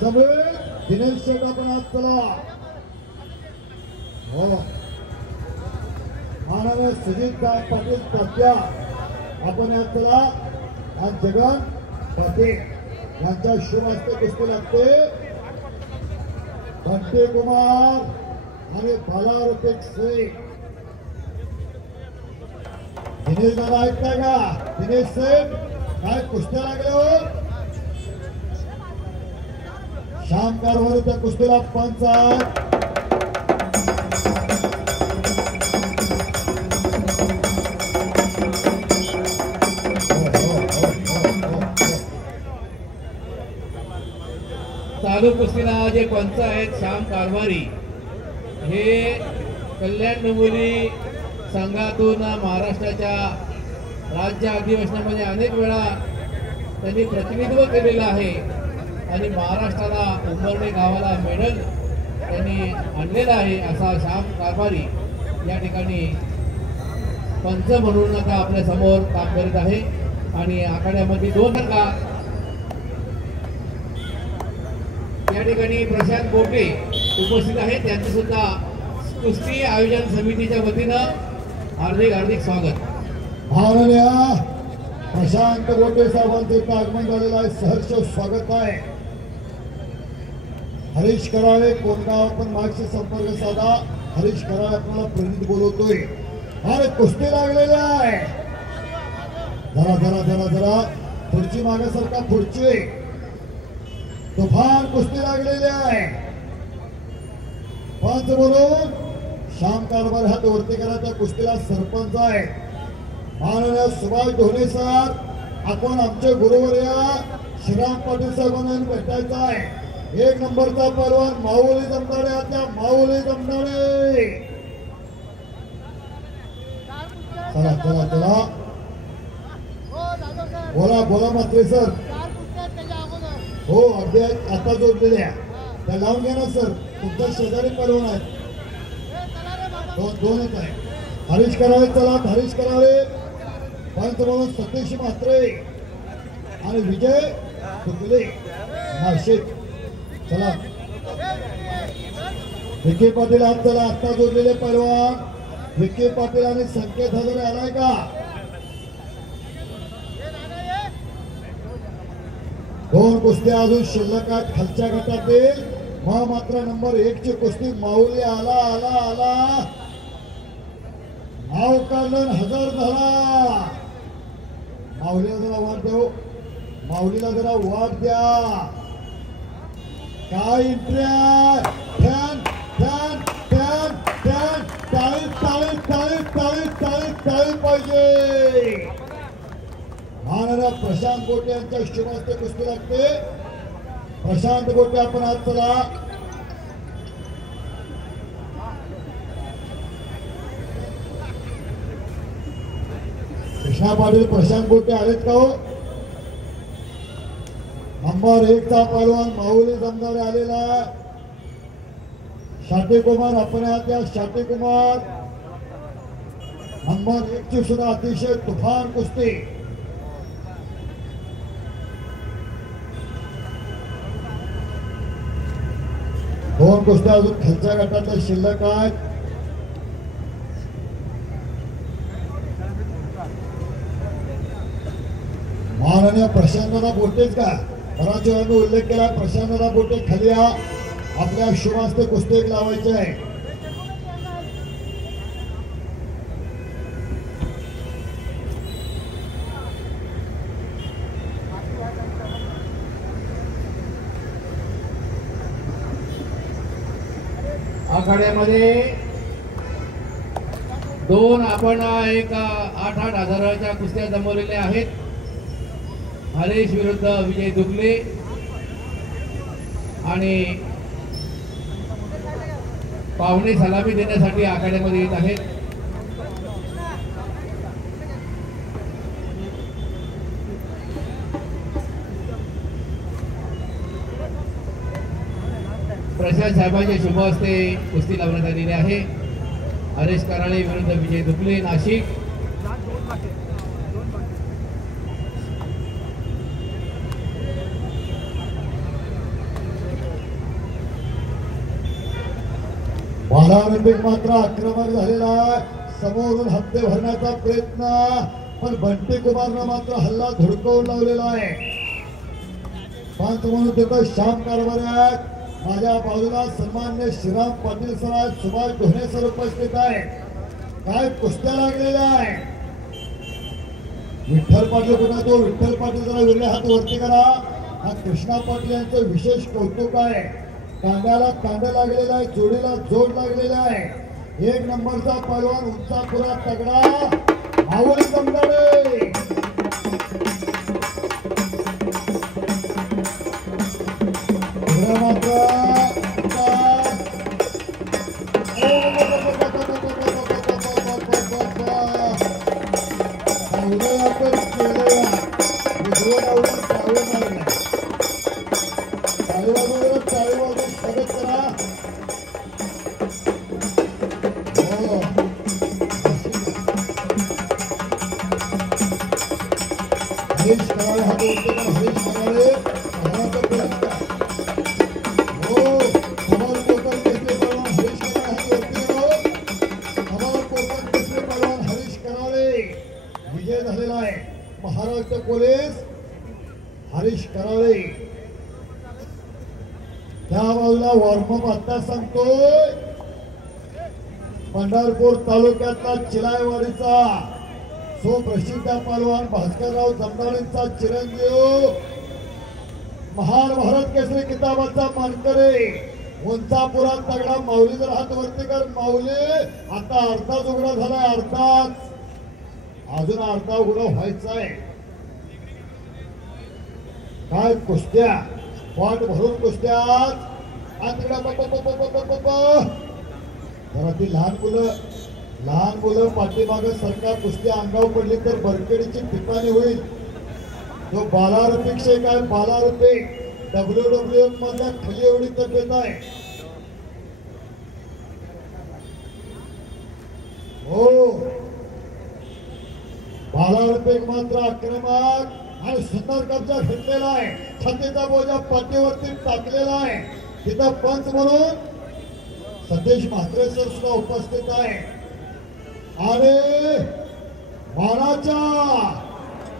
सगळे दिनेश शेठ आपण आज चला हो माननीय सुजित पाटील प्राध्या आपण आज चला आज जगन पाटील यांच्या शुभहस्ते कुस्ती लागते बंटे कुमार आणि बालारुपेक शेख दिनेश दादा ऐकताय का दिनेश शेठ काय कुस्त्या लागल्या हो श्याम कारभारी त्या कुस्तीला पंच चालू कुस्तीला जे पंच आहेत श्याम कारभारी हे कल्याण डोंबिवली संघातून महाराष्ट्राच्या राज्य अधिवेशनामध्ये अनेक वेळा त्यांनी प्रतिनिधित्व केलेलं आहे आणि महाराष्ट्राला उंबरणे गावाला मेडल त्यांनी आणलेलं आहे असा श्याम कारभारी या ठिकाणी पंच म्हणून आता आपल्या समोर काम करीत आहे आणि आखाड्यामध्ये 2 संघ या ठिकाणी प्रशांत गोटे उपस्थित आहेत त्यांचे सुद्धा कुस्ती आयोजन समितीच्या वतीनं हार्दिक स्वागत। माननीय प्रशांत गोटे साहेबांचं आगमन झालेलं आहे सहर्ष स्वागत आहे। हरीश कराळे कोणगाव आपण मागचे संपर्क साधा हरीश कराळे आपल्याला प्रणित बोलवतोय अरे कुस्ती लागलेली आहे जरा जरा जरा जरा पुढची मागासारखा पुढची तुफान कुस्ती लागलेली आहे पंच म्हणून श्याम कारभार हात वरती करायच्या कुस्तीला सरपंच आहे माननीय सुभाष ढोणे सर आपण आमचे गुरुवर्या श्रीराम पाटील साहेबांना भेटायचं आहे 1 नंबरचा पैलवान माऊली जमदाडे आता माऊली जमदाडे चला चला चला बोला बोला मात्रे सर हो अगदी आता जोडलेल्या त्या लावून घ्या ना सर तुमचा शेजारी पैलवान आहे दोनच आहे हरीश कराळे चला हरीश कराळे पंच म्हणून सतीश म्हात्रे आणि विजय तुकले नाशिक चला विखे पाटील आज चला आता जोडलेले पैलवान विखे पाटील आणि संकेत हजारे आलाय का 2 कुस्त्या अजून शिल्लक आहेत खालच्या गटातील मात्र नंबर 1 ची कुस्ती माऊली आला आला आला नाव काढलं 1000 झाला माऊलीला जरा वाट देऊ माऊलीला जरा वाट द्या काय इंट्र्या फॅन फॅन फॅन फॅन टाळी टाळी टाळी टाळी टाळी टाळी पाहिजे माननीय प्रशांत गोटे यांच्या शुभहस्ते कुस्ती लागते प्रशांत गोटे आपण आज चला कृष्णा पाटील प्रशांत गोटे आलेत का हो नंबर 1 चा पैलवान माऊली जमदाडे आलेला शाटी कुमार आपण त्या शाटी कुमार नंबर 1 ची सुद्धा अतिशय तुफान कुस्ती दोन कुस्त्या अजून खालच्या गटातल्या शिल्लक आहेत माननीय प्रशांतदा बोटेच का बराच वेळा उल्लेख केला प्रशांतदा बोटे खाली आपल्या शुभहस्ते कुस्ती लावायचे आहे आखाड्यामध्ये 2 आपण 8-8 हजाराच्या कुस्त्या जमवलेल्या आहेत हरेश विरुद्ध विजय दुगले आणि पाहुणे सलामी देण्यासाठी आखाड्यामध्ये येत आहेत प्रशांत साहेबांच्या शुभ हस्ते कुस्ती लावण्यात आलेली आहे हरेश कराळे विरुद्ध विजय दुगले नाशिक भालारंभिक मात्र आक्रमक झालेला आहे. समोरून हप्ते भरण्याचा प्रयत्न, पण बंटी कुमारनं मात्र हल्ला धुडकवून लावलेला आहे. पंच म्हणून तिथं श्याम कारभारी आहेत. माझ्या बाजूला सन्मान्य श्रीराम पाटील सर आहेत, सुभाष ढोणे सर उपस्थित आहे. काय कुस्त्या लागलेल्या आहे. विठ्ठल पाटील कुणा तो विठ्ठल पाटील जरा वेगळे हात वरती करा. हा कृष्णा पाटील यांचं विशेष कौतुक आहे. कांद्याला कांदा लागलेला आहे, जोडीला जोड लागलेला आहे. एक नंबरचा पैलवान उंचापुरा तगडा माऊली जमदाडे. मात्र स्वागत करा. हरीश कराळे हा बोलतो का? हरीश कराळे हो कमल कोकण केसरी पहलवान हरीश कराळे हा बोलतो. कमल कोकण केसरी पहलवान हरीश कराळे विजय झालेला आहे. महाराष्ट्र पोलीस हरीश कराळे. त्या बाजूला वॉर्मअप आता सांगतोय पंढरपूर तालुक्यातला चिलायवाडीचा सुप्रसिद्ध पहलवान भास्करराव जमदाडेंचा चिरंजीव, महान भारत केसरी किताबाचा मानकरी उंचापुरात तगडा माऊली. जर हात वरती कर माऊली. आता अर्धाच उघडा झालाय, अर्धाच, अजून अर्धा उघडा व्हायचा आहे. काय कुस्त्या, वाट भरून कुस्त्या. जरा ती लहान मुलं पाठीमागं सरकार कुस्ती अंगावर पडली तर बरकेडीची ठिकाणी होईल. जो बालारपेक्षे काय बालारपेक WWE मधल्या खाली एवढी तब्येत आहे. हो बालारपेक मात्र आक्रमक आणि सुंदर कब्जा घेतलेला आहे. छातीचा बोजा पाठीवरती टाकलेला आहे. तिथं पंच म्हणून सतीश म्हात्रे सर सुद्धा उपस्थित आहे. आणि मानाच्या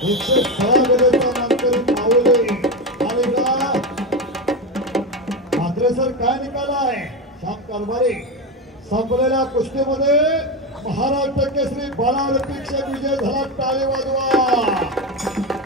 116 गदेचा मानकरी माऊली. आणि म्हात्रे सर काय निकाल आहे. श्याम कारभारी. संपलेल्या कुस्तीमध्ये महाराष्ट्र केसरी बालारपेक्षा विजय झाला. टाळी वाजवा.